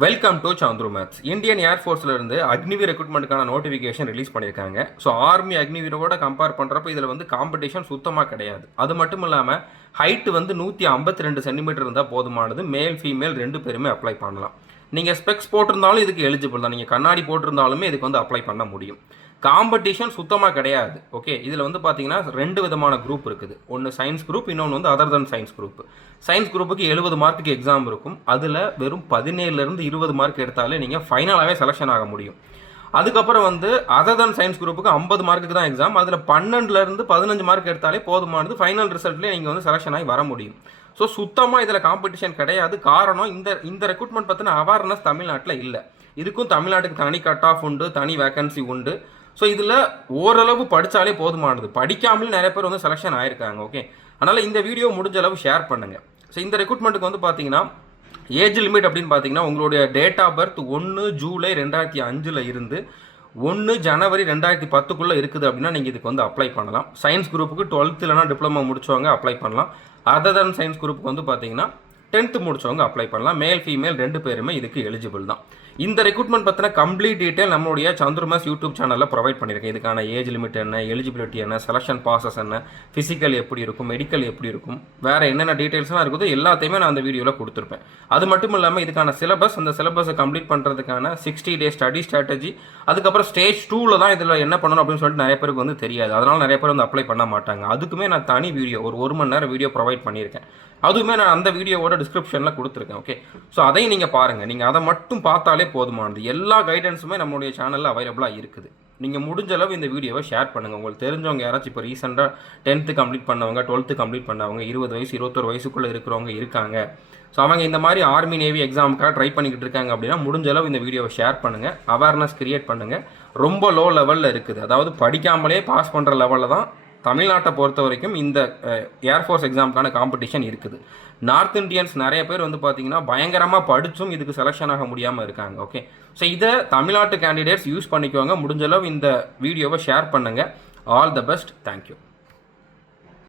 Welcome to Chandru maths. Indian ஏர்ஃபோர்ஸில் இருந்து அக்னிவீர் ரெக்ரூட்மெண்ட்டுக்கான நோட்டிஃபிகேஷன் ரிலீஸ் பண்ணியிருக்காங்க. ஸோ ஆர்மி அக்னிவீரோட கம்பேர் பண்ணுறப்ப இதில் வந்து காம்படிஷன் சுத்தமாக கிடையாது. அது மட்டும் இல்லாமல் ஹைட்டு வந்து 152 சென்டிமீட்டர் இருந்தால் போதுமானது. மேல் ஃபீமேல் 2 பேருமே அப்ளை பண்ணலாம். நீங்கள் ஸ்பெக்ஸ் போட்டிருந்தாலும் இதுக்கு எலிஜிபிள் தான். நீங்கள் கண்ணாடி போட்டிருந்தாலுமே இதுக்கு வந்து அப்ளை பண்ண முடியும். காம்படிஷன் சுத்தமாக கிடையாது. ஓகே, இதில் வந்து பார்த்தீங்கன்னா 2 விதமான குரூப் இருக்குது. ஒன்று சயின்ஸ் குரூப், இன்னொன்று வந்து other than science group. Science குரூப்புக்கு 70 மார்க்குக்கு எக்ஸாம் இருக்கும். அதில் வெறும் 17லேருந்து 20 மார்க் எடுத்தாலே நீங்கள் ஃபைனலாகவே செலெக்ஷன் ஆக முடியும். அதுக்கப்புறம் வந்து அதர் தன் சயின்ஸ் குரூப்புக்கு 50 மார்க்குக்கு தான் எக்ஸாம். அதில் 12லேருந்து 15 மார்க் எடுத்தாலே போதுமானது. ஃபைனல் ரிசல்ட்லேயே நீங்கள் வந்து செலெக்ஷன் ஆகி வர முடியும். ஸோ சுத்தமாக இதில் காம்படிஷன் கிடையாது. காரணம் இந்த ரெக்ரூட்மெண்ட் பற்றின அவேர்னஸ் தமிழ்நாட்டில் இல்லை. இதுக்கும் தமிழ்நாட்டுக்கு தனி கட் ஆஃப் உண்டு, தனி வேகன்சி உண்டு. ஸோ இதில் ஓரளவு படித்தாலே போதுமானது. படிக்காமலே நிறைய பேர் வந்து செலெக்ஷன் ஆகிருக்காங்க. ஓகே, அதனால் இந்த வீடியோ முடிஞ்ச அளவு ஷேர் பண்ணுங்கள். ஸோ இந்த ரெக்ரூட்மெண்ட்டுக்கு வந்து பார்த்தீங்கன்னா ஏஜ் லிமிட் அப்படின்னு பார்த்தீங்கன்னா உங்களுடைய டேட் ஆஃப் பர்த் 1 ஜூலை 2005 இருந்து 1 ஜனவரி 2010 இருக்குது அப்படின்னா நீங்கள் இதுக்கு வந்து அப்ளை பண்ணலாம். சயின்ஸ் குரூப்புக்கு 12th இல்லைனா டிப்ளமோ முடிச்சவங்க அப்ளை பண்ணலாம். அதர் தன் சயின்ஸ் குரூப்புக்கு வந்து பார்த்தீங்கன்னா 10th முடிச்சவங்க அப்ளை பண்ணலாம். மேல் ஃபீமேல் 2 பேருமே இதுக்கு எலிஜிபிள் தான். இந்த ரெக்ரூட்மெண்ட் பற்றின கம்ப்ளீட் டீட்டெயில் நம்மளுடைய சந்துரு மேத்ஸ் யூடியூப் சேனலில் ப்ரொவைட் பண்ணியிருக்கேன். இதுக்கான ஏஜ் லிமிட் என்ன, எலிஜிபிலிட்டி என்ன, செலெக்ஷன் ப்ராசஸ் என்ன, ஃபிசிக்கல் எப்படி இருக்கும், மெடிக்கல் எப்படி இருக்கும், வேறு என்னென்ன டீட்டெயில்ஸ்லாம் இருக்குதோ எல்லாத்தையுமே நான் அந்த வீடியோவில் கொடுத்துருப்பேன். அது மட்டும் இல்லாமல் இதுக்கான சிலபஸ், அந்த சிலபஸை கம்ப்ளீட் பண்ணுறதுக்கான 60 டே ஸ்டடி ஸ்ட்ராட்டஜி, அதுக்கப்புறம் ஸ்டேஜ் 2ல் தான் இதில் என்ன பண்ணணும் அப்படின்னு சொல்லிட்டு நிறைய பேருக்கு வந்து தெரியாது. அதனால் நிறைய பேர் வந்து அப்ளை பண்ண மாட்டாங்க. அதுக்குமே நான் தனி வீடியோ, ஒரு மணி நேரம் வீடியோ ப்ரொவைட் பண்ணியிருக்கேன். அதுவுமே நான் அந்த வீடியோவோட டிஸ்கிரிப்ஷனில் கொடுத்துருக்கேன். ஓகே, ஸோ அதையும் நீங்கள் பாருங்கள். நீங்கள் அதை மட்டும் பார்த்தாலே போதுமானது. எல்லா கைடன்ஸுமே நம்மளுடைய சேனலில் அவைலபிளாக இருக்குது. நீங்கள் முடிஞ்ச அளவு இந்த வீடியோவை ஷேர் பண்ணுங்கள். உங்களுக்கு தெரிஞ்சவங்க யாராச்சும் இப்போ ரீசெண்டாக 10th கம்ப்ளீட் பண்ணவங்க, 12th கம்ப்ளீட் பண்ணவங்க, 20 வயசு 21 வயசுக்குள்ளே இருக்கிறவங்க இருக்காங்க. ஸோ அவங்க இந்த மாதிரி ஆர்மி நேவி எக்ஸாமுக்காக ட்ரை பண்ணிக்கிட்டு இருக்காங்க அப்படின்னா முடிஞ்ச அளவு இந்த வீடியோவை ஷேர் பண்ணுங்கள். அவேர்னஸ் கிரியேட் பண்ணுங்கள். ரொம்ப லோ லெவலில் இருக்குது, அதாவது படிக்காமலே பாஸ் பண்ணுற லெவலில் தான் தமிழ்நாட்டை பொறுத்த வரைக்கும் இந்த ஏர்ஃபோர்ஸ் எக்ஸாமுக்கான காம்படிஷன் இருக்குது. நார்த் இந்தியன்ஸ் நிறைய பேர் வந்து பார்த்தீங்கன்னா பயங்கரமாக படித்தும் இதுக்கு செலெக்ஷன் ஆக முடியாமல் இருக்காங்க. ஓகே, ஸோ இதை தமிழ்நாட்டு கேண்டிடேட்ஸ் யூஸ் பண்ணிக்குவாங்க. முடிஞ்சளவு இந்த வீடியோவை ஷேர் பண்ணுங்கள். All the best. தேங்க்யூ.